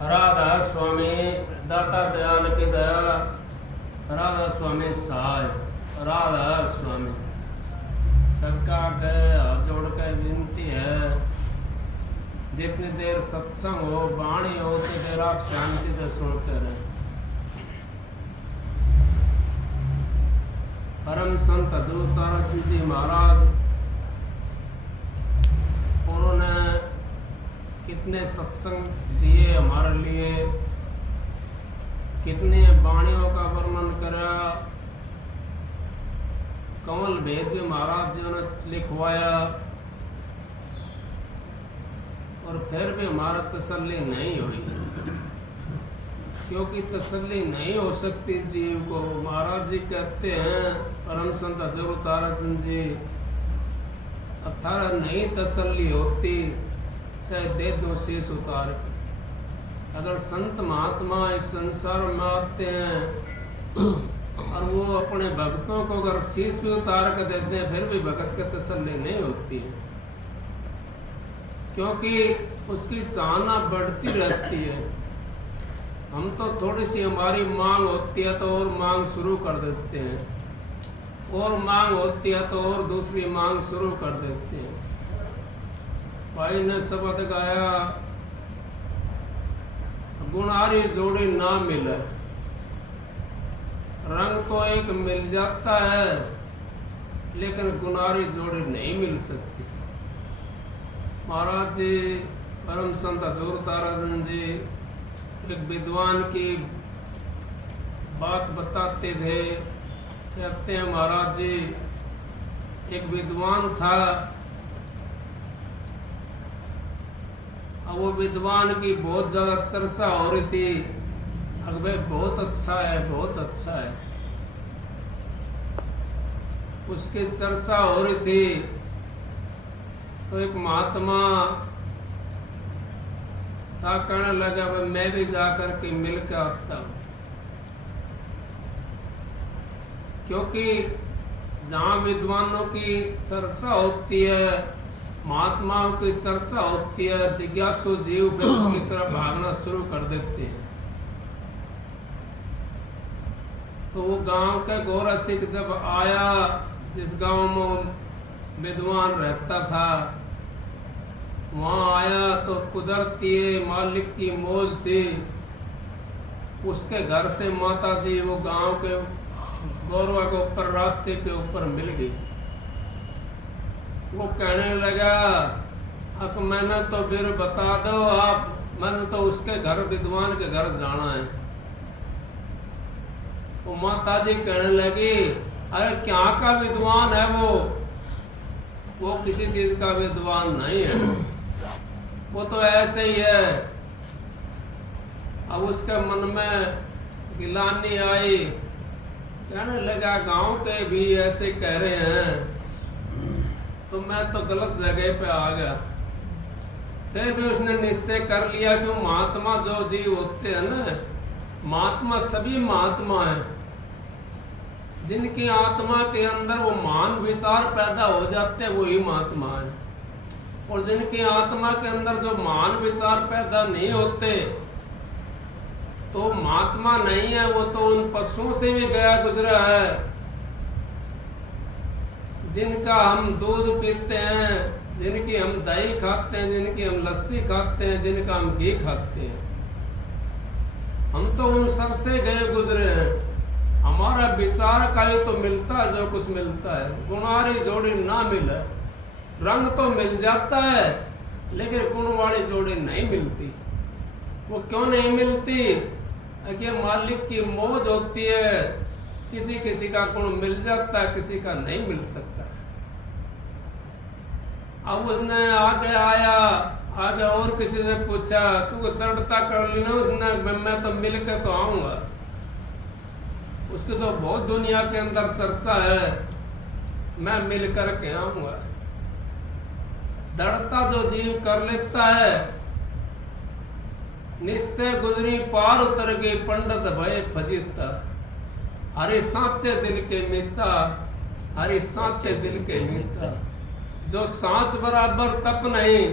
राधा स्वामी दाता दयाल की दया, राधा स्वामी सहाय, राधा स्वामी। सबका के हाथ जोड़ कर विनती है, जितनी देर सत्संग हो वाणी हो तो देर आप शांति से सुनते रहे। परम संत हजूर तारा जी महाराज, उन्होंने कितने सत्संग दिए हमारे लिए, कितने वाणियों का वर्णन करा। कमल भेद भी महाराज जी ने लिखवाया, और फिर भी हमारा तसल्ली नहीं हुई, क्योंकि तसल्ली नहीं हो सकती जीव को। महाराज जी कहते हैं, परम संत हजूर तारा चंद जी, अथारा नहीं तसल्ली होती चाहे दे दो शीश उतार के। अगर संत महात्मा इस संसार में आते हैं और वो अपने भक्तों को अगर शीश भी उतार कर देते हैं, फिर भी भगत की तसल्ली नहीं होती है, क्योंकि उसकी चाहना बढ़ती रहती है। हम तो थोड़ी सी हमारी मांग होती है तो और मांग शुरू कर देते हैं, और मांग होती है तो और दूसरी मांग शुरू कर देते हैं। भाई ने शब्द गाया, गुणारी जोड़ी ना मिले, रंग तो एक मिल जाता है लेकिन गुणारी जोड़ी नहीं मिल सकती। महाराज जी परम संत हजूर तारा चंद जी एक विद्वान की बात बताते थे। कहते हैं महाराज जी, एक विद्वान था, अब वो विद्वान की बहुत ज़्यादा चर्चा हो रही थी। अकबर बहुत अच्छा है, बहुत अच्छा है, उसकी चर्चा हो रही थी। तो एक महात्मा था, कहने लगा भाई मैं भी जाकर के मिल के आता हूँ, क्योंकि जहाँ विद्वानों की चर्चा होती है, महात्माओं की चर्चा होती है, जिज्ञासु जीव फिर उसकी तरफ भागना शुरू कर देते हैं। तो वो गांव के गौरसिक जब आया, जिस गांव में विद्वान रहता था, वहाँ आया तो कुदरती मालिक की मौज थी। उसके घर से माता जी वो गांव के गौरवा के ऊपर, रास्ते के ऊपर मिल गई। वो कहने लगा, अब मैंने तो फिर बता दो आप, मैंने तो उसके घर विद्वान के घर जाना है। वो माता जी कहने लगी, अरे क्या का विद्वान है वो किसी चीज का विद्वान नहीं है, वो तो ऐसे ही है। अब उसके मन में गिलानी आई, कहने लगा गांव के भी ऐसे कह रहे हैं तो मैं तो गलत जगह पे आ गया। फिर भी उसने निश्चय कर लिया कि महात्मा जो जीव होते हैं ना, महात्मा सभी महात्मा हैं, जिनकी आत्मा के अंदर वो महान विचार पैदा हो जाते हैं वही महात्मा है। और जिनकी आत्मा के अंदर जो महान विचार पैदा नहीं होते तो महात्मा नहीं है, वो तो उन पशुओं से भी गया गुजरा है। जिनका हम दूध पीते हैं, जिनकी हम दही खाते हैं, जिनकी हम लस्सी खाते हैं, जिनका हम घी खाते हैं, हम तो उन सब से गए गुजरे हैं। हमारा विचार का ही तो मिलता है जो कुछ मिलता है, गुणारी जोड़ी ना मिले। रंग तो मिल जाता है लेकिन गुण वाली जोड़ी नहीं मिलती। वो क्यों नहीं मिलती? कि मालिक की मौज होती है, किसी किसी का गुण मिल जाता है, किसी का नहीं मिल सकता। अब उसने आगे आया, आगे और किसी से पूछा, क्योंकि दृढ़ता कर ली ना उसने, मैं तो मिल के तो आऊंगा। उसकी तो बहुत दुनिया के अंदर चर्चा है, मैं मिल कर के आऊंगा। दृढ़ता जो जीव कर लेता है, निश्चय गुजरी पार उतर गई पंडित भय फजीता। हरे सांचे दिल के मीता, हरे सांचे दिल के मीता। जो सांच बराबर तप नहीं,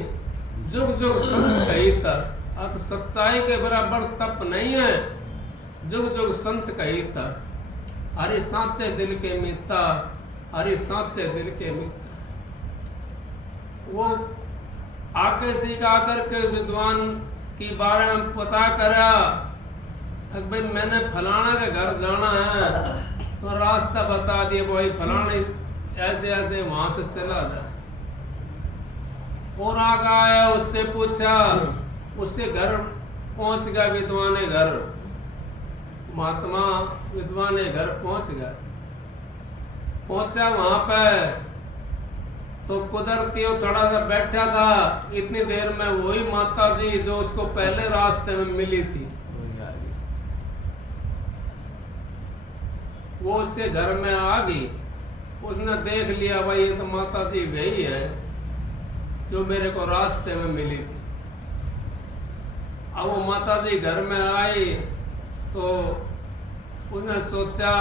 जुग जुग संत कहीता। अब सच्चाई के बराबर तप नहीं है, जुग जुग संत कहीता, अरे साचे दिल के मिता, अरे साचे दिल के मिता। वो आके सीखा करके विद्वान की बारे में पता करा, भाई मैंने फलाना के घर जाना है, तो रास्ता बता दिए, भाई फलाने ऐसे ऐसे वहां से चला जा। और आगे आया, उससे पूछा, उससे घर पहुंच गया, विद्वान घर, महात्मा विद्वान घर पहुंच गया। पहुंचा वहां पे तो कुदरती वो थोड़ा सा बैठा था, इतनी देर में वही माता जी जो उसको पहले रास्ते में मिली थी, वो उसके घर में आ गई। उसने देख लिया, भाई ये तो माता जी वही है जो मेरे को रास्ते में मिली थी। अब वो माता जी घर में आई तो उसने सोचा,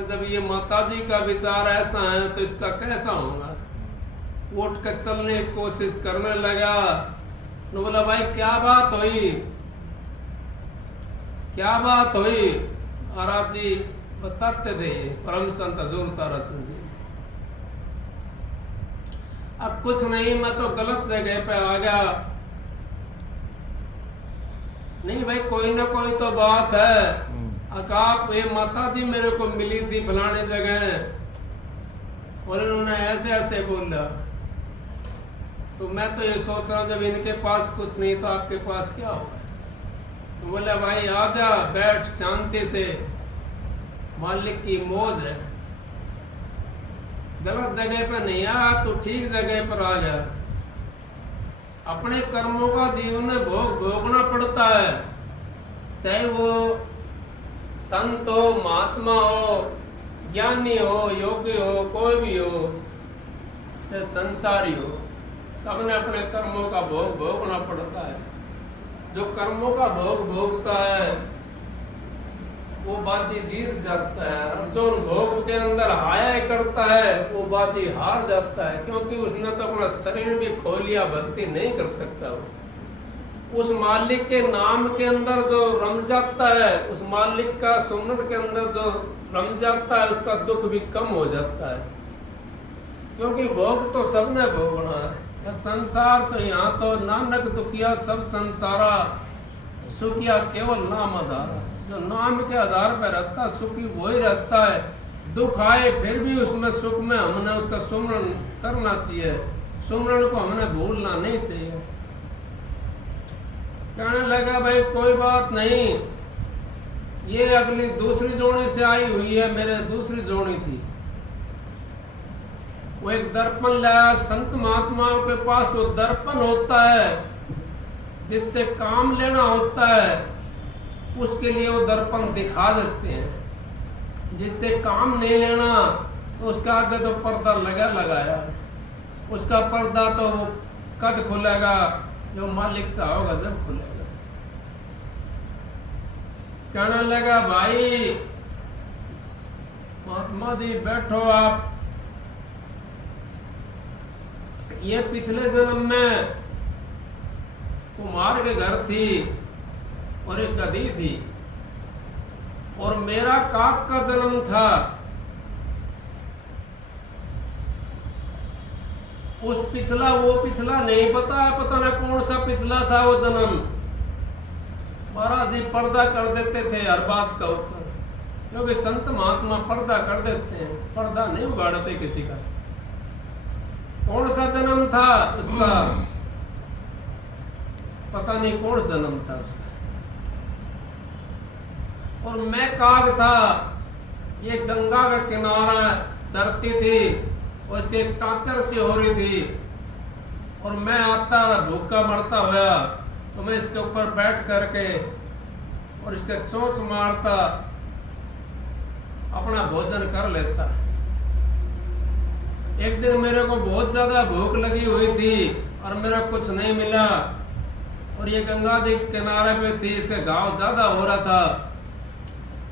जब ये माता जी का विचार ऐसा है तो इसका कैसा होगा। उठ कर चलने की कोशिश करने लगा। तो बोला, भाई क्या बात हुई, क्या बात हुई। महाराज जी बताते थे परम संत हजूर तारा सिंह जी, अब कुछ नहीं, मैं तो गलत जगह पे आ गया। नहीं भाई, कोई ना कोई तो बात है। आप ये माता जी मेरे को मिली थी फलाने जगह, और इन्होंने ऐसे ऐसे बोला, तो मैं तो ये सोच रहा हूँ जब इनके पास कुछ नहीं तो आपके पास क्या होगा। तो बोला, भाई आजा, बैठ शांति से, मालिक की मौज है, गलत जगह पर नहीं आया तो ठीक जगह पर आ गया। अपने कर्मों का जीवन में भोगना पड़ता है, चाहे वो संत हो, महात्मा हो, ज्ञानी हो, योगी हो, कोई भी हो, चाहे संसारी हो, सबने अपने कर्मों का भोग भोगना पड़ता है। जो कर्मों का भोग भोगता है वो बाजी जीत जाता है, और जो भोग के अंदर हाया करता है वो बाजी हार जाता है, क्योंकि उसने तो अपना शरीर भी खो लिया, भक्ति नहीं कर सकता। वो उस मालिक के नाम के अंदर जो रम जाता है, उस मालिक का सुमरन के अंदर जो रम जाता है, उसका दुख भी कम हो जाता है, क्योंकि भोग तो सबने भोगना है। संसार तो यहाँ तो नानक दुखिया सब संसारा, सुखिया केवल नाम आधार। जो नाम के आधार पर रहता सुखी वही रहता है। दुख आए फिर भी उसमें सुख में हमने उसका सुमरन करना चाहिए, सुमरन को हमने भूलना नहीं चाहिए। कहने लगा, भाई कोई बात नहीं, ये अगली दूसरी जोड़ी से आई हुई है, मेरे दूसरी जोड़ी थी। वो एक दर्पण लाया। संत महात्माओं के पास वो दर्पण होता है, जिससे काम लेना होता है, उसके लिए वो दर्पण दिखा देते हैं। जिससे काम नहीं लेना तो उसका आगे तो पर्दा लगाया है, उसका पर्दा तो वो कद खुलेगा जो मालिक सा होगा जब खुलेगा। कहने लगा, भाई महात्मा जी बैठो आप, ये पिछले जन्म में कुमार के घर थी और एक गधी थी, और मेरा काक का जन्म था। उस पिछला वो पिछला नहीं पता ना कौन सा पिछला था वो जन्म। महाराज जी पर्दा कर देते थे हर बात का ऊपर, क्योंकि संत महात्मा पर्दा कर देते हैं, पर्दा नहीं उगाड़ते किसी का। कौन सा जन्म था उसका पता नहीं, कौन जन्म था उसका। और मैं काग था, ये गंगा का किनारा सरती थी और इसके टांचर सी हो रही थी, और मैं आता भूखा मरता हुआ तो मैं इसके ऊपर बैठ करके और इसके चोंच मारता अपना भोजन कर लेता। एक दिन मेरे को बहुत ज्यादा भूख लगी हुई थी और मेरा कुछ नहीं मिला, और ये गंगा जी किनारे पे थी, इससे घाव ज्यादा हो रहा था,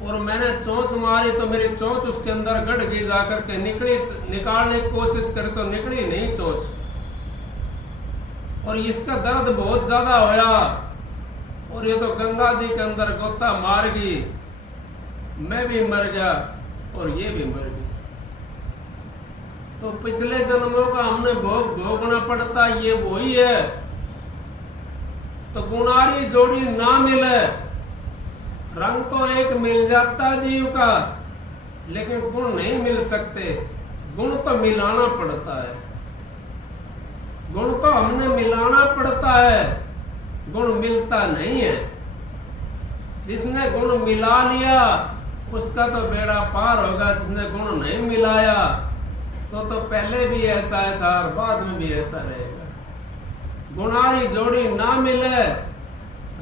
और मैंने चोंच मारी तो मेरी चोंच उसके अंदर गड़ गई, जाकर के निकालने की कोशिश करी तो निकली नहीं चोंच, और इसका दर्द बहुत ज्यादा होया। और ये तो गंगा जी के अंदर गोता मार गई, मैं भी मर गया और ये भी मर गई। तो पिछले जन्मों का हमने भोग भोगना पड़ता, ये वही है। तो गुणारी जोड़ी ना मिले, रंग तो एक मिल जाता जीव का, लेकिन गुण नहीं मिल सकते। गुण तो मिलाना पड़ता है, गुण तो हमने मिलाना पड़ता है, गुण मिलता नहीं है। जिसने गुण मिला लिया उसका तो बेड़ा पार होगा, जिसने गुण नहीं मिलाया तो पहले भी ऐसा है था और बाद में भी ऐसा रहेगा। गुणारी जोड़ी ना मिले,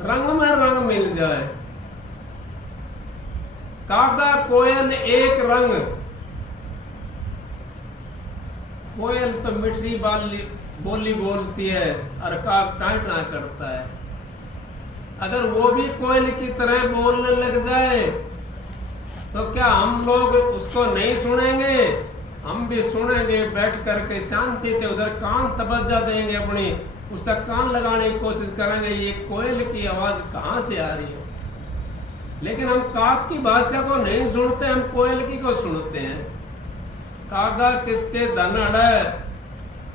रंग में रंग मिल जाए। कागा कोयल एक रंग, कोयल तो मिठी बोली बोलती है और काग टाँटना करता है। अगर वो भी कोयल की तरह बोलने लग जाए तो क्या हम लोग उसको नहीं सुनेंगे? हम भी सुनेंगे, बैठ करके शांति से उधर कान तवज्जो देंगे, अपनी उसका कान लगाने की कोशिश करेंगे, ये कोयल की आवाज कहाँ से आ रही है। लेकिन हम काग की भाषा को नहीं सुनते, हम कोयल की को सुनते हैं। कागा किसके धनड़,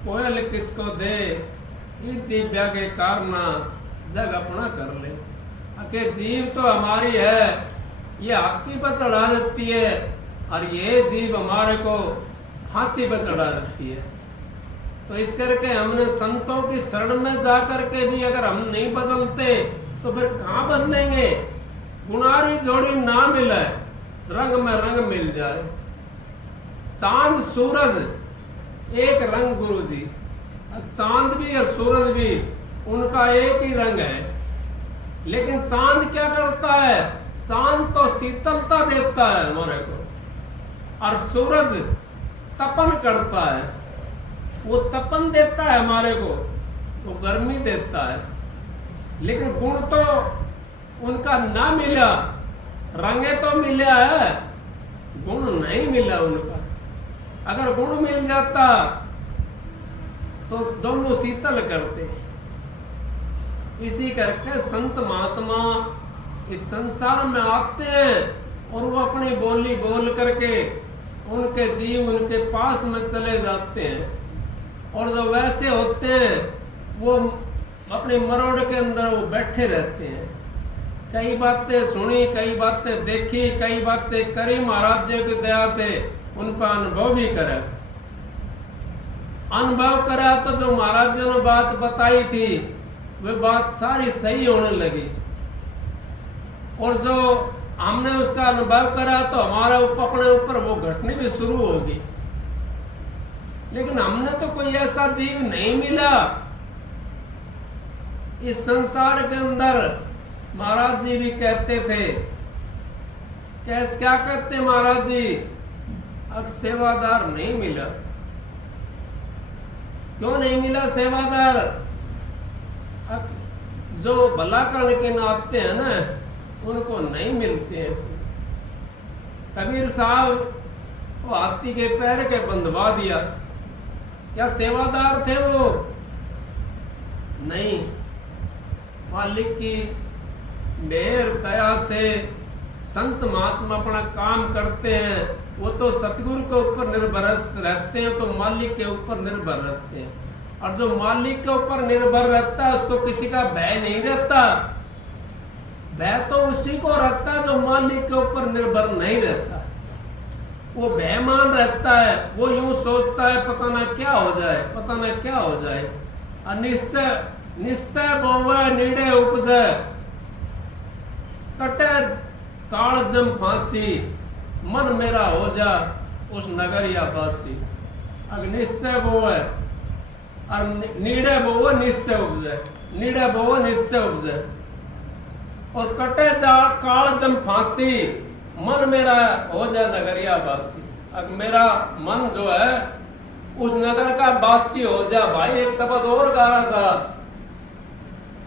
कोयल किसको दे, ये जीव्या के कारण जग अपना कर ले। अके जीव तो हमारी है, ये हाथी पर चढ़ा देती है और ये जीव हमारे को फांसी पर चढ़ा देती है। तो इस करके हमने संतों की शरण में जा करके भी अगर हम नहीं बदलते तो फिर कहाँ बदलेंगे? गुणारी जोड़ी ना मिले, रंग में रंग मिल जाए। चांद सूरज एक रंग गुरु जी, चांद भी और सूरज भी उनका एक ही रंग है। लेकिन चांद क्या करता है? चांद तो शीतलता देता है हमारे को, और सूरज तपन करता है। वो तपन देता है हमारे को, वो गर्मी देता है। लेकिन गुण तो उनका ना मिला, रंगे तो मिला है, गुण नहीं मिला उनका। अगर गुण मिल जाता तो दोनों शीतल करते। इसी करके संत महात्मा इस संसार में आते हैं और वो अपनी बोली बोल करके उनके जीव उनके पास में चले जाते हैं। और जो वैसे होते हैं वो अपनी मरोड़ के अंदर वो बैठे रहते हैं। कई बातें सुनी, कई बातें देखी, कई बातें करी, महाराज जी की दया से उनका अनुभव भी करा। अनुभव करा तो जो महाराज जी ने बात बताई थी वे बात सारी सही होने लगी, और जो हमने उसका अनुभव करा तो हमारे अपने ऊपर वो घटने भी शुरू होगी। लेकिन हमने तो कोई ऐसा जीव नहीं मिला इस संसार के अंदर। महाराज जी भी कहते थे, कैसे क्या कहते महाराज जी? अब सेवादार नहीं मिला। क्यों नहीं मिला सेवादार? अब जो भला करने के नाते हैं ना उनको नहीं मिलते ऐसे। कबीर साहब वो हाथी के पैर के बंधवा दिया, क्या सेवादार थे वो? नहीं, मालिक की मेहर दया से संत महात्मा अपना काम करते हैं। वो तो सतगुरु के ऊपर निर्भर रहते हैं, तो मालिक के ऊपर निर्भर रहते हैं। और जो मालिक के ऊपर निर्भर रहता है उसको किसी का भय नहीं रहता। भय तो उसी को रहता है जो मालिक के ऊपर निर्भर नहीं रहता। वो भयमान रहता है, वो यूं सोचता है पता ना क्या हो जाए, पता ना क्या हो जाए। अनिश्चय निश्चय बोवे नीड़े उपजे, कटे काल जम फांसी, मन मेरा हो जा उस नगरिया बासी। अगर निश्चय बोवे और नीड़े बोवे निश्चय उपजे, नीड़े बोवे निश्चय उपजे। और कटे जा काल जम फांसी, मन मेरा हो जाए नगरिया बासी। अब मेरा मन जो है उस नगर का बासी हो जा। भाई एक शब्द और गा रहा था,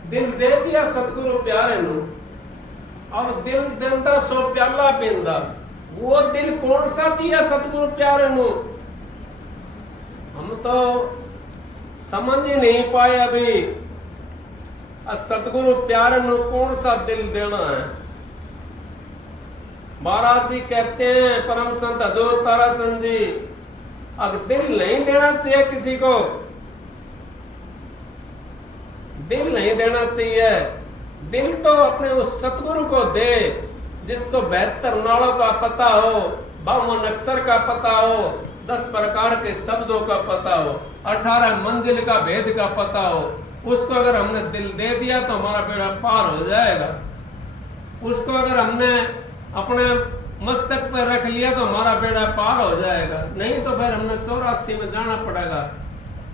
दिल दे दिया सतगुरु प्यारे नू, अब दिल देंदा सो प्याला पींदा। वो दिल कौन सा दिया सतगुरु प्यारे नू? हम तो समझ ही नहीं पाए अभी। सतगुरु प्यारे नु कौन सा दिल देना है। महाराज जी कहते हैं परम संत हजूर ताराचंद जी, अगर दिल नहीं देना चाहिए किसी को, दिल नहीं देना चाहिए, दिल तो अपने उस सतगुरु को दे जिसको 72 नालों का पता हो, 52 अक्षर का पता हो, 10 प्रकार के शब्दों का पता हो, 18 मंजिल का भेद का पता हो। उसको अगर हमने दिल दे दिया तो हमारा बेड़ा पार हो जाएगा। उसको अगर हमने अपने मस्तक पर रख लिया तो हमारा बेड़ा पार हो जाएगा। नहीं तो फिर हमने 84 में जाना पड़ेगा।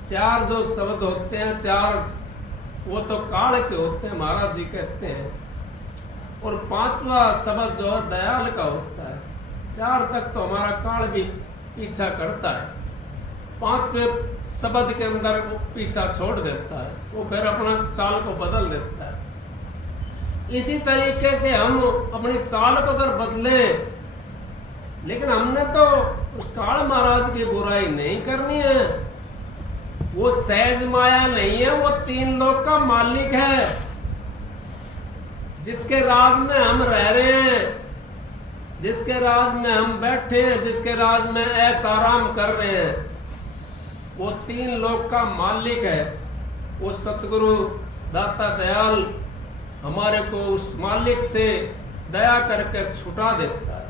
4 जो शब्द होते हैं, 4 वो तो काल के होते हैं, महाराज जी कहते हैं। और 5वां शब्द जो दयाल का होता है। 4 तक तो हमारा काल भी पीछा करता है, 5वें शब्द के अंदर वो पीछा छोड़ देता है, वो फिर अपना चाल को बदल देता है। इसी तरीके से हम अपनी चाल को अगर बदलें, लेकिन हमने तो उस काल महाराज की बुराई नहीं करनी है। वो सहज माया नहीं है, वो 3 लोक का मालिक है, जिसके राज में हम रह रहे हैं, जिसके राज में हम बैठे हैं, जिसके राज में ऐसा आराम कर रहे हैं, वो 3 लोक का मालिक है। वो सतगुरु दाता दयाल हमारे को उस मालिक से दया करके छुटा देता है।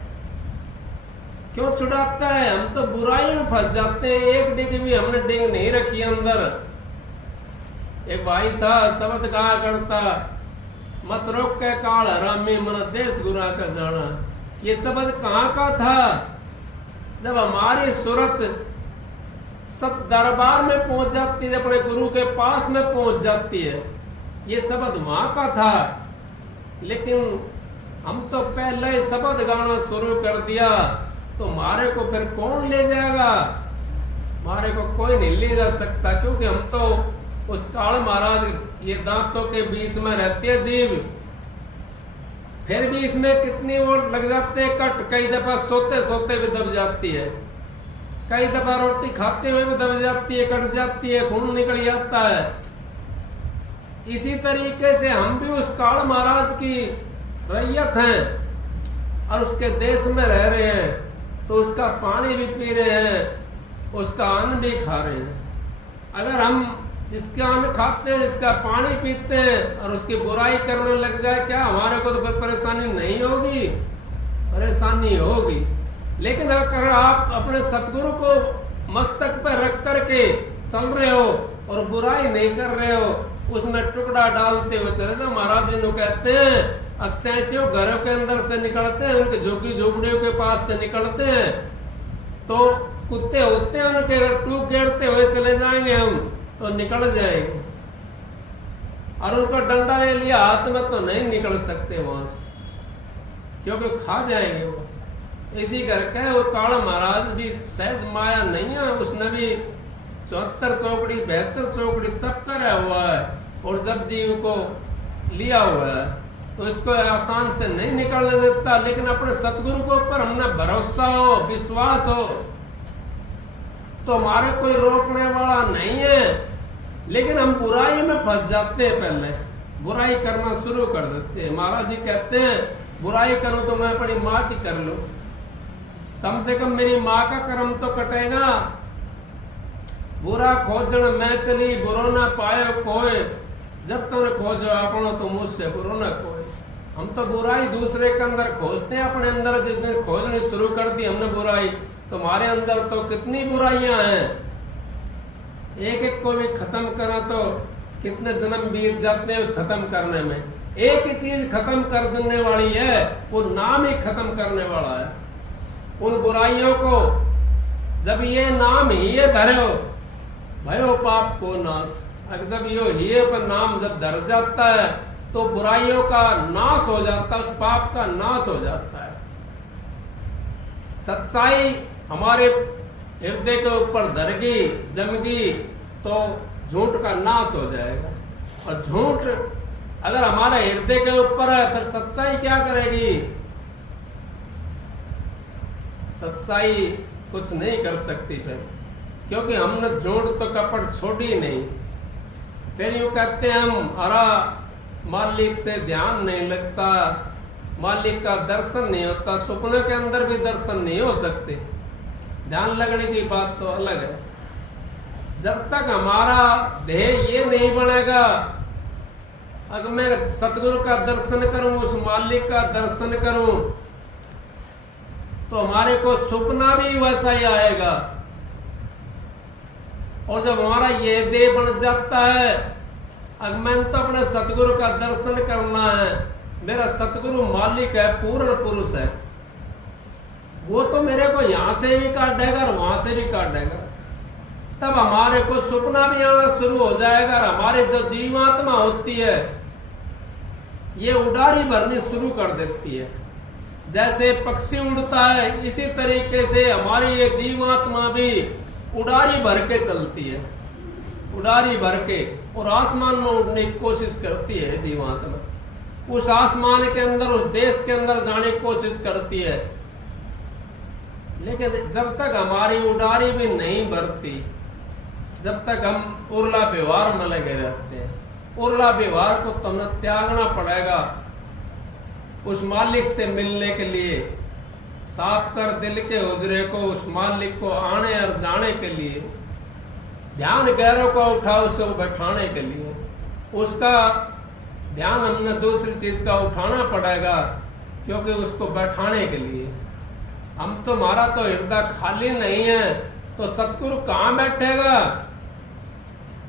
क्यों छुड़ाता है? हम तो बुराई में फंस जाते हैं, एक डिग भी हमने डिग नहीं रखी अंदर। एक भाई था, शब्द कहा करता, मत रोक के काल हरामी मन देश गुरा का जाना। ये शब्द कहाँ का था? जब हमारी सूरत सब दरबार में पहुंच जाती है, अपने गुरु के पास में पहुंच जाती है, ये शब्द वहां का था। लेकिन हम तो पहले ही शब्द गाना शुरू कर दिया, तो हमारे को फिर कौन ले जाएगा? हमारे को कोई नहीं ले जा सकता, क्योंकि हम तो उस काल महाराज, ये दांतों के बीच में रहती है जीभ, फिर भी इसमें कितनी वो लग जाते हैं कट। कई दफा सोते सोते भी दब जाती है, कई दफा रोटी खाते हुए भी दब जाती है, कट जाती है, खून निकल जाता है। इसी तरीके से हम भी उस काल महाराज की रैयत हैं और उसके देश में रह रहे हैं, तो उसका पानी भी पी रहे हैं, उसका अन्न भी खा रहे हैं। अगर हम जिसका अन्न खाते हैं, जिसका पानी पीते हैं और उसकी बुराई करने लग जाए, क्या हमारे को तो कोई परेशानी नहीं होगी? परेशानी होगी। लेकिन अगर आप अपने सतगुरु को मस्तक पर रख करके चल रहे हो और बुराई नहीं कर रहे हो, उसमें टुकड़ा डालते हुए चले जाओ। महाराज जी लोग कहते हैं अक्सैसियों घरों के अंदर से निकलते हैं, उनके झोंकी झोपड़ियों के पास से निकलते हैं, तो कुत्ते होते हैं उनके, अगर टूक गेरते हुए चले जाएंगे हम तो निकल जाएंगे, और उनका डंडा ले लिया हाथ में तो नहीं निकल सकते वहां से, क्योंकि खा जाएंगे वो। इसी करके वो काल महाराज भी सहज माया नहीं है, उसने भी 74 चौकड़ी 72 चौकड़ी तब करा हुआ है, और जब जीव को लिया हुआ है तो इसको आसान से नहीं निकलने देता। लेकिन अपने सतगुरु के ऊपर हमने भरोसा हो, विश्वास हो, तो हमारे कोई रोकने वाला नहीं है। लेकिन हम बुराई में फंस जाते हैं, पहले बुराई करना शुरू कर देते हैं। महाराज जी कहते हैं बुराई करूं तो मैं अपनी माँ की कर लूं, कम से कम मेरी माँ का कर्म तो कटेगा। बुरा खोजन मैं चली बुरो ना पायो कोई, जब तुमने खोजो अपनो तो मुझसे बुरो ना कोई। हम तो बुराई दूसरे के अंदर खोजते हैं, अपने अंदर जिस दिन खोजनी शुरू कर दी हमने बुराई, तो हमारे अंदर तो कितनी बुराइयां हैं। एक एक को भी खत्म करा तो कितने जन्म बीत जाते हैं उस खत्म करने में। एक ही चीज खत्म कर देने वाली है, वो नाम ही खत्म करने वाला है। उन बुराइयों को जब ये नाम ही धरो भयो पाप को नाश, अगर जब यो हिये पर नाम जब धर जाता है तो बुराइयों का नाश हो जाता है, उस पाप का नाश हो जाता है। सच्चाई हमारे हृदय के ऊपर धरगी जमगी तो झूठ का नाश हो जाएगा, और झूठ अगर हमारे हृदय के ऊपर है फिर सच्चाई क्या करेगी? सच्चाई कुछ नहीं कर सकती फिर, क्योंकि हमने झूठ तो कपट छोड़ी नहीं। फिर यूं कहते हैं हम, अरा मालिक से ध्यान नहीं लगता, मालिक का दर्शन नहीं होता, सपने के अंदर भी दर्शन नहीं हो सकते। ध्यान लगने की बात तो अलग है। जब तक हमारा ध्येय ये नहीं बनेगा, अगर मैं सतगुरु का दर्शन करूं, उस मालिक का दर्शन करूं, तो हमारे को सपना भी वैसा ही आएगा। और जब हमारा ये देह बन जाता है, अगर मैं तो अपने सतगुरु का दर्शन करना है, मेरा सतगुरु मालिक है, पूर्ण पुरुष है, वो तो मेरे को यहां से भी काट देगा और वहां से भी काट देगा। तब हमारे को सपना भी आना शुरू हो जाएगा और हमारे जो जीवात्मा होती है ये उड़ारी भरनी शुरू कर देती है। जैसे पक्षी उड़ता है, इसी तरीके से हमारी ये जीवात्मा भी उड़ारी भर के चलती है, उड़ारी भर के, और आसमान में उड़ने की कोशिश करती है जीवात्मा। उस आसमान के अंदर, उस देश के अंदर जाने की कोशिश करती है। लेकिन जब तक हमारी उड़ारी भी नहीं भरती, जब तक हम उर्ला व्यवहार में लगे रहते हैं, उर्ला व्यवहार को तो हमें त्यागना पड़ेगा। उस मालिक से मिलने के लिए, साफ कर दिल के हुजरे को, उस मालिक को आने और जाने के लिए, ध्यान गैरों को उठाओ उसको बैठाने के लिए, उसका ध्यान हमने दूसरी चीज का उठाना पड़ेगा, क्योंकि उसको बैठाने के लिए हम तो, हमारा तो हृदय खाली नहीं है, तो सतगुरु कहाँ बैठेगा?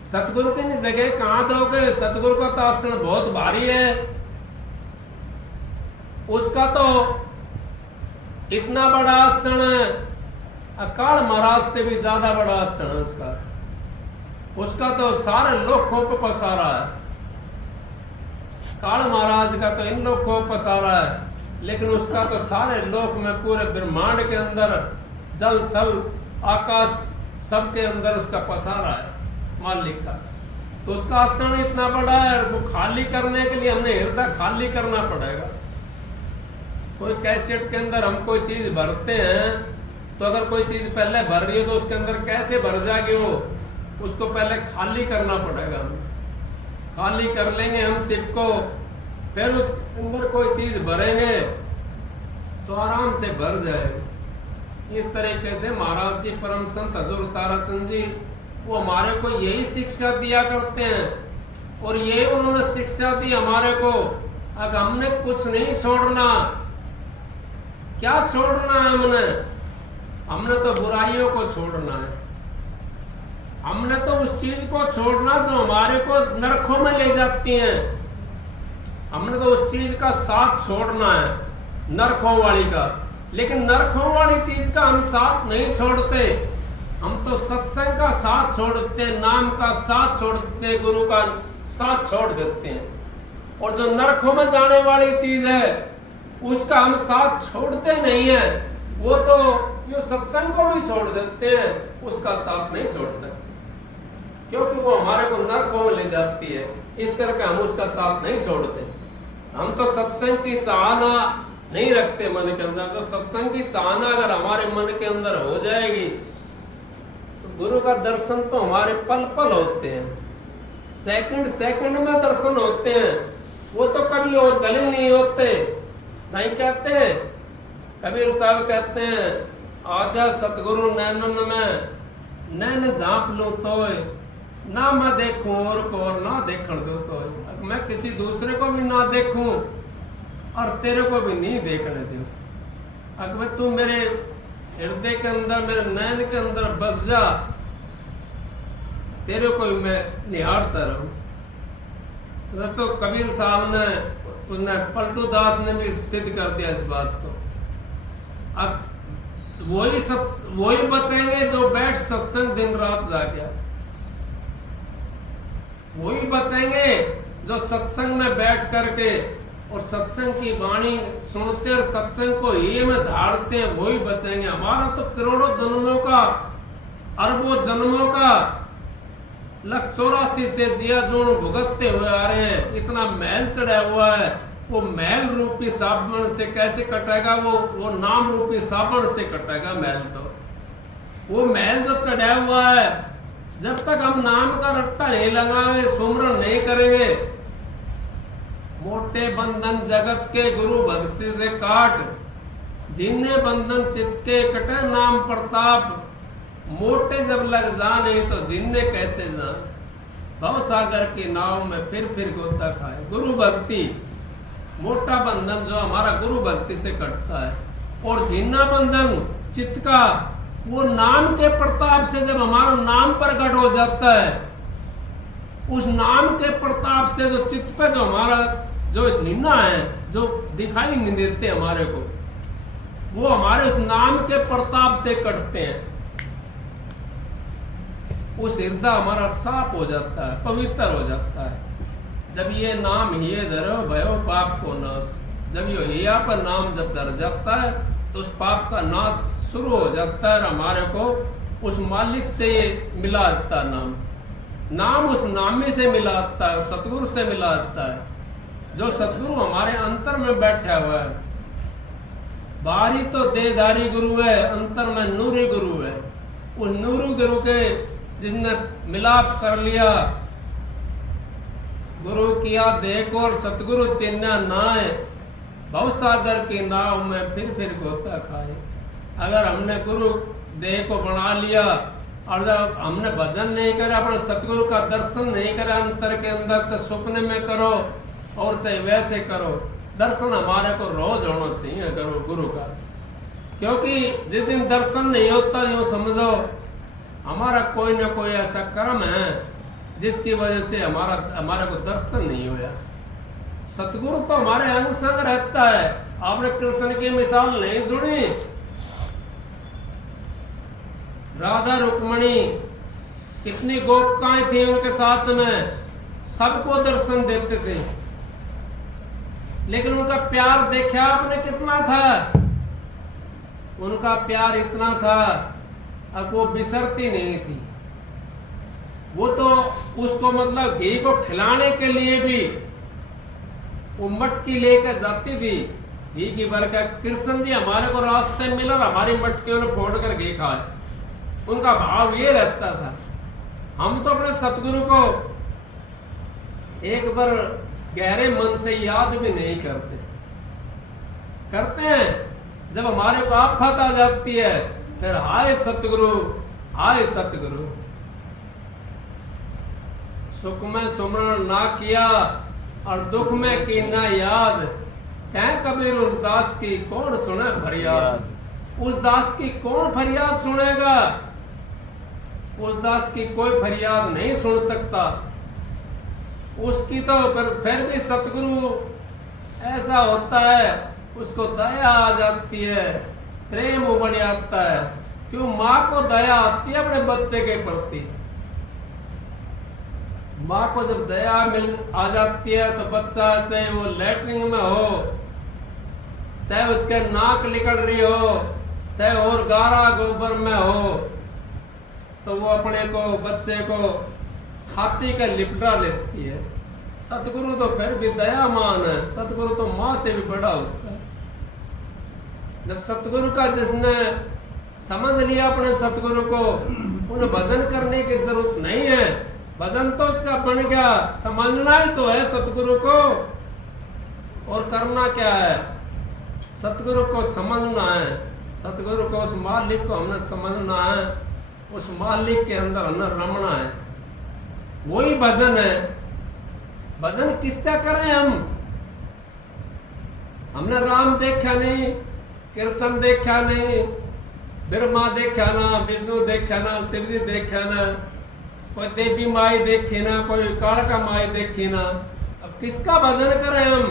सतगुरु की जगह कहाँ दोगे? सतगुरु का तो आसन बहुत भारी है, उसका तो इतना बड़ा आसन है, अकाल महाराज से भी ज्यादा बड़ा आसन है उसका। उसका तो सारे लोकों पर पसारा है, काल महाराज का तो इन लोकों पर पसारा है, लेकिन उसका तो सारे लोक में, पूरे ब्रह्मांड के अंदर, जल थल आकाश सबके अंदर उसका पसारा है मालिक का। तो उसका आसन इतना बड़ा है, वो खाली करने के लिए हमने हृदय खाली करना पड़ेगा। कोई कैसेट के अंदर हम कोई चीज भरते हैं, तो अगर कोई चीज पहले भर रही है तो उसके अंदर कैसे भर जाएगी वो, उसको पहले खाली करना पड़ेगा। हमें खाली कर लेंगे हम चिप को, फिर उस अंदर कोई चीज भरेंगे तो आराम से भर जाएगी। इस तरीके से महाराज जी, परम संत हजूर ताराचंद जी, वो हमारे को यही शिक्षा दिया करते हैं, और ये उन्होंने शिक्षा दी हमारे को। अगर हमने कुछ नहीं छोड़ना, क्या छोड़ना है हमने तो बुराइयों को छोड़ना है, हमने तो उस चीज को छोड़ना जो हमारे को नरकों में ले जाती हैं। हमने तो उस चीज का साथ छोड़ना है, नरकों वाली का। लेकिन नरकों वाली चीज का हम साथ नहीं छोड़ते, हम तो सत्संग का साथ छोड़ते, नाम का साथ छोड़ते, गुरु का साथ छोड़ देते हैं। और जो नरकों में जाने वाली चीज है उसका हम साथ छोड़ते नहीं है, वो तो जो सत्संग को भी छोड़ देते हैं, उसका साथ नहीं छोड़ सकते, क्योंकि वो हमारे को नरकों में ले जाती है। इस करके हम उसका साथ नहीं छोड़ते। हम तो सत्संग की चाहना नहीं रखते मन के अंदर। तो सत्संग की चाहना अगर हमारे मन के अंदर हो जाएगी, तो गुरु का दर्शन तो हमारे पल पल होते हैं, सेकंड सेकंड में दर्शन होते हैं। वो तो कभी वो चल नहीं होते, नहीं कहते। कबीर साहब कहते हैं, आजा सतगुरु नैनन में, नैन झांप लो तो ना मैं देखूं और को, और ना देखण दो तो मैं किसी दूसरे को भी ना देखूं और तेरे को भी नहीं देखने दूं। अगर तू मेरे हृदय के अंदर, मेरे नैन के अंदर बस जा, तेरे को भी मैं निहारता रहूं। तो कबीर साहब ने, उसने पलटू दास ने भी सिद्ध कर दिया इस बात को। अब वही बचेंगे जो बैठ सत्संग दिन रात जागे, वही बचेंगे जो सत्संग में बैठ करके और सत्संग की वाणी सुनते और सत्संग को ये में धारते हैं, वही बचेंगे। हमारा तो करोड़ों जन्मों का, अरबों जन्मों का, 184 से जिया जोन भुगतते हुए आ रहे हैं, इतना मैल चढ़ा हुआ है। वो मैल रूपी साबुन से कैसे कटेगा? वो नाम रूपी साबुन से कटेगा मैल। तो वो मैल जो चढ़ा हुआ है, जब तक हम नाम का रट्टा नहीं लगाएंगे, सुमरन नहीं करेंगे, मोटे बंधन जगत के गुरु भक्ति से काट, जिन्हें बंधन चित्त के कटे नाम प्रताप, मोटे जब लग जाने तो जिन्ने कैसे जाने, भव सागर की नाव में फिर गोता खाए। गुरु भक्ति, मोटा बंधन जो हमारा गुरु भक्ति से कटता है, और जिन्ना बंधन चित्त का, वो नाम के प्रताप से जब हमारा नाम प्रकट हो जाता है, उस नाम के प्रताप से जो चित्त पे जो हमारा जो झीना है, जो दिखाई नहीं देते हमारे को, वो हमारे उस नाम के प्रताप से कटते हैं। उस हृदय हमारा साफ हो जाता है, पवित्र हो जाता है। जब ये नाम ये धरो भयो पाप को नाश, जब ये हिया पर नाम जब धर जाता है तो उस पाप का नाश शुरू हो जाता है। हमारे को उस मालिक से मिलाता नाम उस नामी से मिलाता है, सतगुरु से मिलाता है, जो सतगुरु हमारे अंतर में बैठा हुआ है। बाहरी तो देहधारी गुरु है, अंतर में नूरी गुरु है। उस नूरी गुरु के जिसने मिलाप कर लिया, गुरु किया देख और सतगुरु चिन्ह नाए, भवसागर की नाव में फिर गोता खाए। अगर हमने गुरु देह को बना लिया और जब हमने भजन नहीं करा, अपने सतगुरु का दर्शन नहीं करा अंतर के अंदर, चाहे सपने में करो और चाहे वैसे करो, दर्शन हमारे को रोज होना चाहिए गुरु का। क्योंकि जिस दिन दर्शन नहीं होता, यूँ समझो हमारा कोई ना कोई ऐसा कर्म है जिसकी वजह से हमारे को दर्शन नहीं हुआ। सतगुरु तो हमारे अंग संग रहता है। आपने कृष्ण की मिसाल नहीं सुनी? राधा रुक्मणी कितनी गोपिकाएं थी उनके साथ में, सबको दर्शन देते थे, लेकिन उनका प्यार देखा आपने कितना था? उनका प्यार इतना था, अब वो बिसरती नहीं थी। वो तो उसको मतलब घी को खिलाने के लिए भी वो मटकी लेकर जाती थी, घी की बरकत। कृष्ण जी हमारे को रास्ते में मिला, हमारी मटकियों ने फोड़ कर घी खाए। उनका भाव ये रहता था। हम तो अपने सतगुरु को एक बार गहरे मन से याद भी नहीं करते हैं। जब हमारे को आफत आ जाती है, फिर हाय सतगुरु, हाय सतगुरु। सुख में सुमरण ना किया और दुख में की ना याद, कह कबीर उस दास की कौन सुने फरियाद। उस दास की कौन फरियाद सुनेगा? उस दास की कोई फरियाद नहीं सुन सकता। उसकी तो फिर भी सतगुरु ऐसा होता है, उसको दया आ जाती है, प्रेम उमड़ आता है। क्यों? माँ को दया आती है अपने बच्चे के प्रति। माँ को जब दया आ जाती है तो बच्चा चाहे वो लैट्रिन में हो, चाहे उसके नाक निकल रही हो, चाहे और गारा गोबर में हो, तो वो अपने को बच्चे को छाती का लिपटा लेती है। सतगुरु तो फिर भी दयामान है। सतगुरु तो माँ से भी बड़ा होता है। जब सतगुरु का जिसने समझ लिया अपने सतगुरु को, उन्हें भजन करने की जरूरत नहीं है। भजन तो उसका बन गया, समझना ही तो है सतगुरु को। और करना क्या है? सतगुरु को समझना है। सतगुरु को, उस मालिक को हमने समझना है। उस मालिक के अंदर हमने रमना है। वही भजन है। भजन किसका करें हम? हमने राम देखा नहीं, कृष्ण देखा नहीं, ब्रह्मा देखा ना, विष्णु देखा ना, शिव जी देखा ना, कोई देवी माई देखी ना, कोई कालका माई देखी ना। अब किसका भजन करें हम?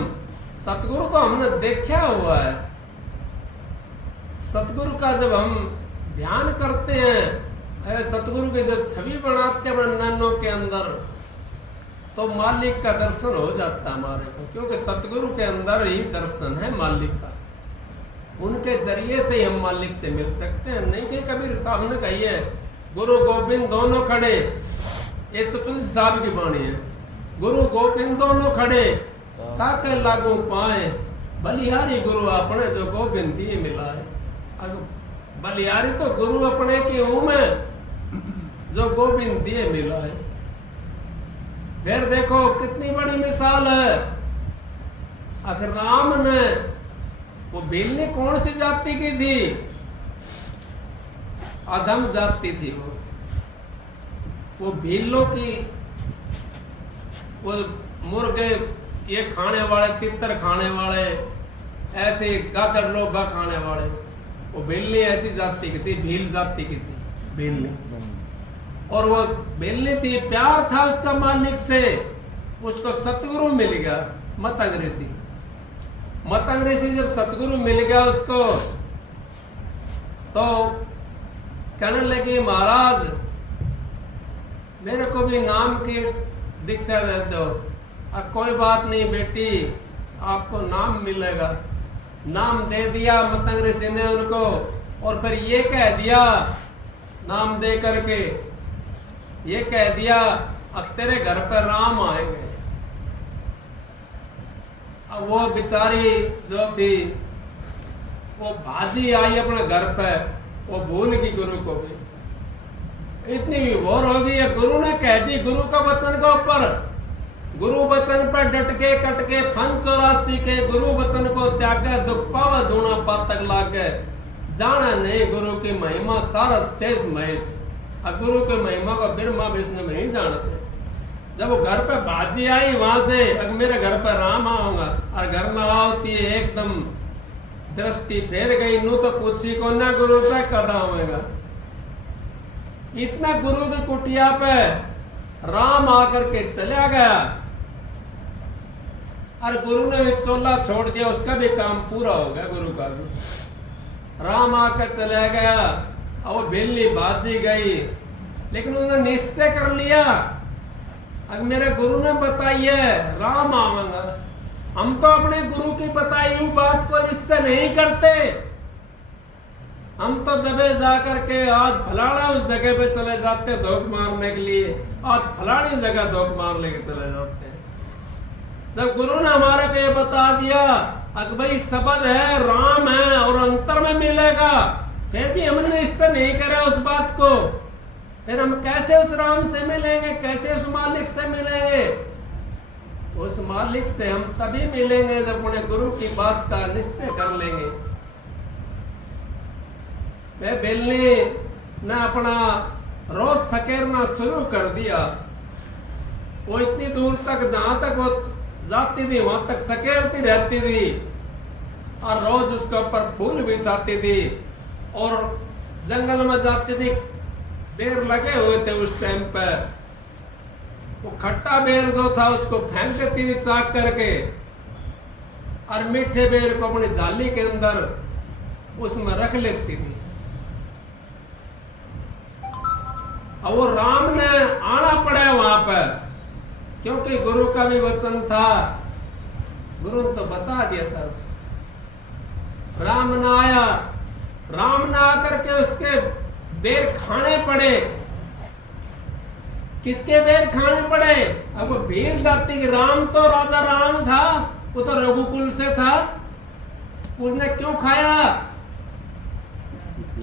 सतगुरु को हमने देखा हुआ है। सतगुरु का जब हम ध्यान करते हैं, सतगुरु की जब छवि बनाते हैं अपने नैनों के अंदर, तो मालिक का दर्शन हो जाता है हमारे को। क्योंकि सतगुरु के अंदर ही दर्शन है मालिक का। उनके जरिए से ही हम मालिक से मिल सकते हैं। नहीं कि कबीर साहब ने कही है, गुरु गोविंद दोनों खड़े। एक तो तुलसी साहब की वाणी है, गुरु गोविंद दोनों खड़े, काके लागू पाए, बलिहारी गुरु अपने जो गोविंद दिए मिलाए। बलिहारी तो गुरु अपने की हूं में, जो गोविंद दिए मिलाए। फिर देखो कितनी बड़ी मिसाल है। आखिर राम ने वो बिल्ली कौन सी जाति की थी? अधम जाति थी वो भीलों की, वो मुर्गे ये खाने वाले, तितर खाने वाले, ऐसे गादड़ लोबा खाने वाले, वो बिल्ली ऐसी जाति की थी, भील जाति की थी बिल्ली। और वो बिल्ली थी, प्यार था उसका मालिक से, उसको सतगुरु मिल गया मतंग ऋषि। मतंग ऋषि जब सतगुरु मिल गया उसको, तो कहने लगे महाराज मेरे को भी नाम की दीक्षा दे दो। अब कोई बात नहीं बेटी, आपको नाम मिलेगा। नाम दे दिया मतंग ऋषि ने उनको, और फिर ये कह दिया नाम दे करके, ये कह दिया अब तेरे घर पर राम आएंगे। अब वो बेचारी जो थी वो भाजी आई अपने घर पे, वो भूल की गुरु को भी, इतनी विभोर हो गई है। गुरु ने कह दी, गुरु का वचन के ऊपर, गुरु वचन पर डट के कट के फन 84 के, गुरु वचन को त्यागे दुख पावा दूना पातक लागे, जाना नहीं गुरु की महिमा सारद शेष महेश। अब गुरु की महिमा को ब्रह्मा विष्णु में नहीं जानते। जब वो घर पे बाजी आई वहां से, अब मेरे घर पर राम आऊंगा, और घर में आवती एकदम दृष्टि फेर गई, नू तो पूछी को ना गुरु तक कदा होगा। इतना गुरु की कुटिया पे राम आकर के चला गया, और गुरु ने चोला छोड़ दिया, उसका भी काम पूरा हो गया गुरु का भी। राम आकर चला गया, और वो बिल्ली बाजी गई, लेकिन उसने निश्चय कर लिया अगर मेरे गुरु ने बताई है राम आवेगा। हम तो अपने गुरु की बताई हुई बात को निश्चय नहीं करते। हम तो जब जा करके आज फलाना उस जगह पे चले जाते धोख मारने के लिए, आज फलानी जगह धोख मारने के चले जाते हैं। जब गुरु ने हमारे को ये बता दिया अगर भाई शब्द है राम है और अंतर में मिलेगा, फिर भी हमने निश्चय नहीं करा उस बात को, फिर हम कैसे उस राम से मिलेंगे, कैसे उस मालिक से मिलेंगे? उस मालिक से हम तभी मिलेंगे जब अपने गुरु की बात का निश्चय कर लेंगे। वह बिल्ली ने अपना रोज सकेरना शुरू कर दिया। वो इतनी दूर तक, जहां तक वो जाती थी वहां तक सकेरती रहती थी, और रोज उसके ऊपर फूल भी साती थी, और जंगल में जाती थी। बेर लगे हुए थे उस टाइम पे, वो खट्टा बेर जो था उसको फेंक देती थी चाक करके, और मीठे बेर को अपनी जाली के अंदर उसमें रख लेती थी। और वो राम ने आना पड़ा वहां पर, क्योंकि गुरु का भी वचन था, गुरु ने तो बता दिया था उसको। राम ने आया, राम ने आकर के उसके बेर खाने पड़े। किसके बेर खाने पड़े? अब वो भील जाति की, राम तो राजा राम था, वो तो रघुकुल से था, उसने क्यों खाया?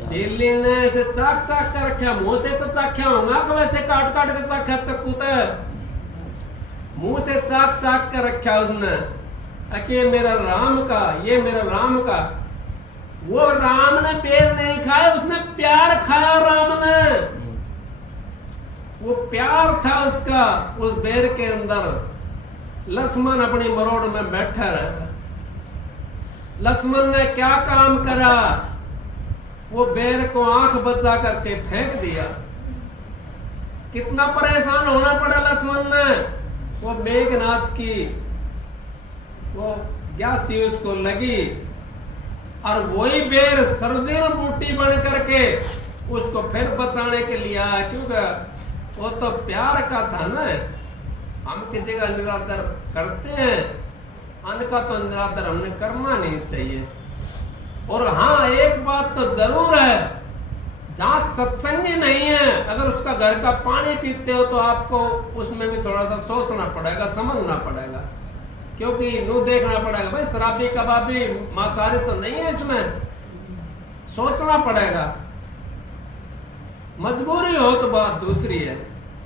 बिल्ली ने ऐसे चाक चाक कर रखा, मुंह से तो चाख्या होगा कि वैसे काट काट के चाख्या चक्कू तो मुंह से चाक चाक कर रखा उसने, कि ये मेरा राम का, ये मेरा राम का। वो राम ने बेर नहीं खाया, उसने प्यार खाया राम ने। वो प्यार था उसका उस बेर के अंदर। लक्ष्मण अपनी मरोड़ में बैठा रहा। लक्ष्मण ने क्या काम करा? वो बेर को आंख बचा करके फेंक दिया। कितना परेशान होना पड़ा लक्ष्मण ने। वो मेघनाथ की वो ग्यासी उसको लगी, और वही बेर सर्वजन बूटी बन करके उसको फिर बचाने के लिए आया, क्योंकि वो तो प्यार का था ना। हम किसी का निरादर करते हैं, अन्य का तो निरादर हमने करना नहीं चाहिए। और हाँ, एक बात तो जरूर है, जहां सत्संगी नहीं है, अगर उसका घर का पानी पीते हो तो आपको उसमें भी थोड़ा सा सोचना पड़ेगा, समझना पड़ेगा, क्योंकि नू देखना पड़ेगा भाई शराबी कबाबी मांसाहारी तो नहीं है, इसमें सोचना पड़ेगा। मजबूरी हो तो बात दूसरी है,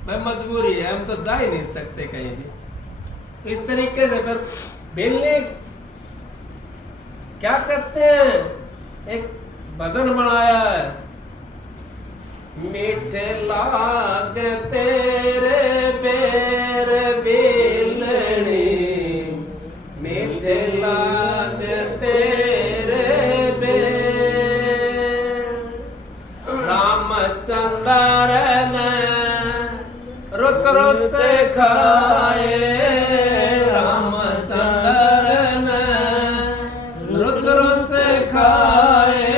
भाई मजबूरी है, हम तो जा ही नहीं सकते कहीं भी। इस तरीके से फिर बिल्ली क्या कहते हैं, एक भजन बनाया है, मीठे लाग तेरे बेर बेलनी, मीठे लाग तेरे बेर, रामचंद्र ने रुच रुच खाए, रामचंद्र ने रुच रुच खाए,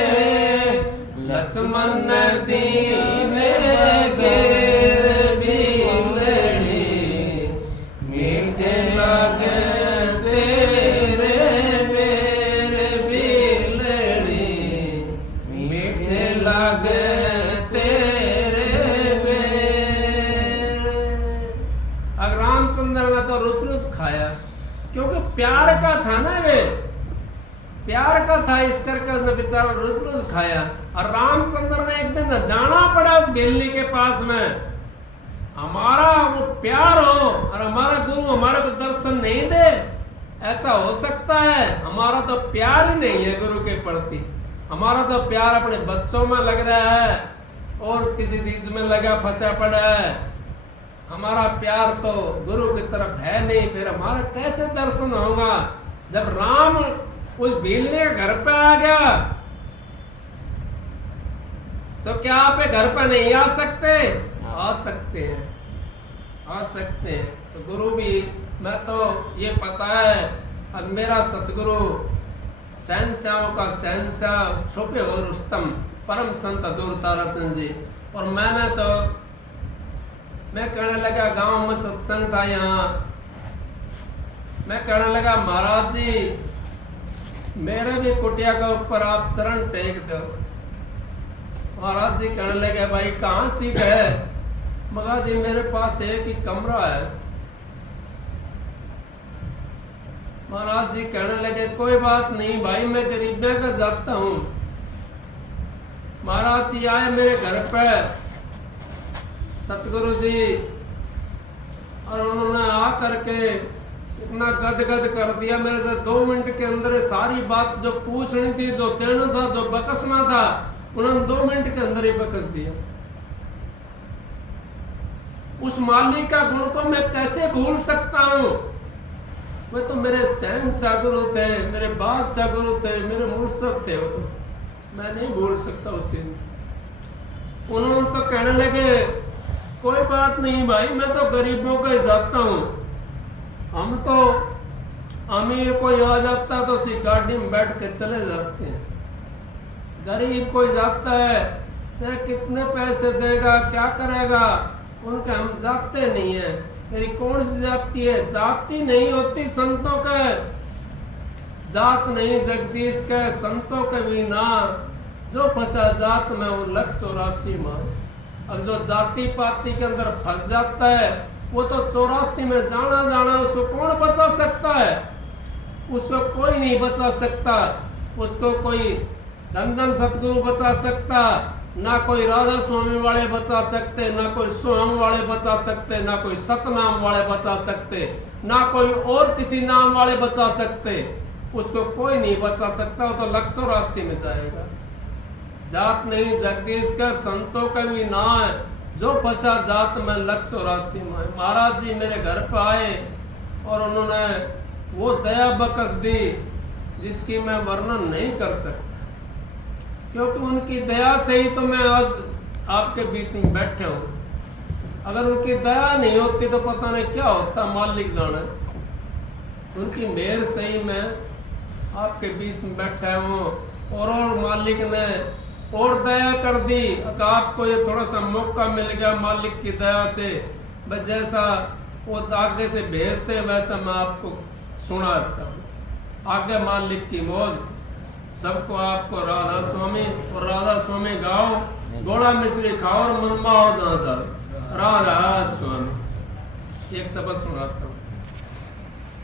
लक्ष्मण दीने घेर बिलड़ी, मीठे लगे तेरे बेर बिलड़ी, मीठे लगे तेरे बेर। अब रामचंद्र ने तो रुच रुच खाया, क्योंकि प्यार का था ना, वे प्यार का था, इस करके उसने बेचारा रुस रुस खाया। और रामचंद्र ने एक दिन जाना पड़ा उस बेलनी के पास में, हमारा वो प्यार हो और हमारा गुरु हमारे को दर्शन नहीं दे, ऐसा हो सकता है? हमारा तो प्यार ही नहीं है गुरु के प्रति, हमारा तो प्यार अपने बच्चों में लग रहा है और किसी चीज में लगा फंसा पड़ा है, हमारा प्यार तो गुरु की तरफ है नहीं। फिर हमारा कैसे दर्शन होगा? जब राम उस बेलने के घर पे आ गया तो क्या आप घर पे नहीं आ सकते? आ सकते हैं, आ सकते हैं। तो गुरु भी, मैं तो ये पता है, अब मेरा सतगुरु शहंशाहों का शहंशाह, छुपे हो रुस्तम, परम संत हजूर ताराचंद जी। और मैं कहने लगा, गांव में सत्संग था यहाँ, मैं कहने लगा महाराज जी मेरे भी कुटिया के ऊपर आप चरण टेक दो। महाराज जी कहने लगे, भाई कहाँ सीट है? मगा जी मेरे पास एक ही कमरा है। महाराज जी कहने लगे, कोई बात नहीं भाई, मैं गरीबिया का जाता हूँ। महाराज जी आए मेरे घर पे, सतगुरु जी, और उन्होंने आ करके इतना गदगद कर दिया मेरे से। 2 मिनट के अंदर सारी बात जो पूछनी थी, जो देना था, जो बकसना था, उन्होंने 2 मिनट के अंदर ही बकस दिया। उस मालिक का गुण को मैं कैसे भूल सकता हूँ? वे तो मेरे शहंशाह गुरु थे, मेरे बादशाह गुरु थे, मेरे मुर्शद थे, वो तो मैं नहीं भूल सकता उस चीज। उन्होंने तो कहने लगे, कोई बात नहीं भाई, मैं तो गरीबों का ही जाता हूँ, हम तो अमीर कोई आ जाता तो उसी गाड़ी में बैठ के चले जाते हैं, गरीब कोई जाता है तेरे कितने पैसे देगा, क्या करेगा, उनके हम जाते नहीं है। तेरी कौन सी जाति है? जाति नहीं होती संतों के, जात नहीं जगदीश के, संतों के भी ना, जो फंसा जात में वो 184 मान। और जो जाति पाति के अंदर फंस जाता है वो तो 84 में जाना, उसको कौन बचा सकता है? उसको कोई नहीं बचा सकता, उसको कोई धन सतगुरु बचा सकता, ना कोई राधा स्वामी वाले बचा सकते, ना कोई सोहंग वाले बचा सकते, ना कोई सतनाम वाले बचा सकते, ना कोई और किसी नाम वाले बचा सकते, उसको कोई नहीं बचा सकता, वो तो 184 में जाएगा। जात नहीं जगदीश का, संतों का भी ना है, जो फंसा जात में 184 में। महाराज जी मेरे घर पर आए और उन्होंने वो दया बकस दी जिसकी मैं वर्णन नहीं कर सकता, क्योंकि उनकी दया से ही तो मैं आज आपके बीच में बैठे हूँ। अगर उनकी दया नहीं होती तो पता नहीं क्या होता, मालिक जाने। उनकी मेहर से ही मैं आपके बीच में बैठा हूँ, और मालिक ने और दया कर दी। आपको ये थोड़ा सा मौका मिल गया मालिक की दया से, बस जैसा वो आगे से भेजते वैसा मैं आपको सुनाता हूँ। आगे मालिक की मौज। सबको आपको राधा स्वामी और राधा स्वामी गाओ, गोड़ा मिश्री खाओ और मनमाओ जहाँ राधा स्वामी। एक सबक सुनाता हूँ।